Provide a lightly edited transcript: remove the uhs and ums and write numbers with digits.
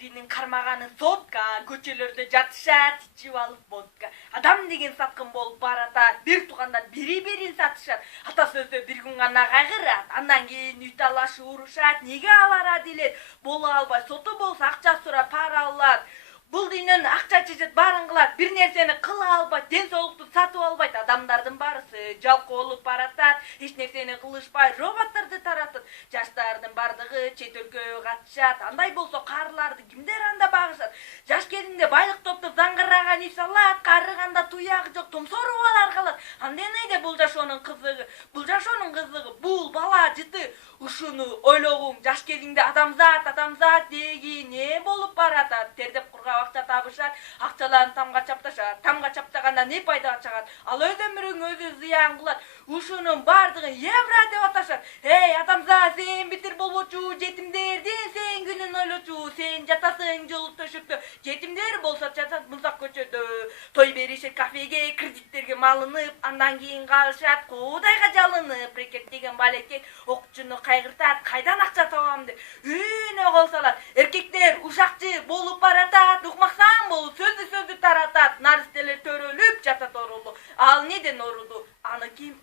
биринин кармаганы сотка, көчөлөрдө жатышат, ичип алып водка. Адам деген саткын болуп баратат, бир туугандар бири-бирин сатышат. Ата сөздө бир күн гана кайгырат, андан кийин үй талашы урушат, неге алар адилет боло албай, соту болсо акча сурап пара алат. Бул дүйнөнүн акча чечет баарын кылат, бир нерсени кыла албайт, ден соолукту сатып албайт. Адамдардын баарысы жалкоо болуп баратат, эч нерсени кылышпай, роботторду таратат. Жаштардын бардыгы чет өлкөгө катышат. Андай болсо карыларды кимдер анда багышат? Жаш кезинде байлык топтоп заңгыраган үй салат, карыганда туягы жок, томсоруп алар калат. Анда эмне бул жашоонун кызыгы? Бул жашоонун кызыгы бул бала жыты. Ушуну ойлогуң, жаш кезиңде адамзат деги не болуп баратат? Тердеп кургап акча табышат, акчаларын тамга чапташат, тамга чаптаганда не пайда чыгат? Ал өз өмүрүң өзү зыян кылат. Ушунун бардыгын евро деп аташат. Эй, адамзат, сен битир болбочу, жетимдердин сен күнүн ойлочу, сен жатасың жолу төшөктө. Жетимдер болсо жатат музак көчөдө, той беришет кафеге, кредиттерге малынып, андан кийин калышат, куудайга жалынып, рекет деген балекет окчуну кайгыртат, кайдан акча табам деп үйүнө кол салат. Эркектер ушакчы болуп баратат, укмаксан болуп сөздү таратат, наристелер төрөлүп жатат орулу. Ал неден оруду? Аны ким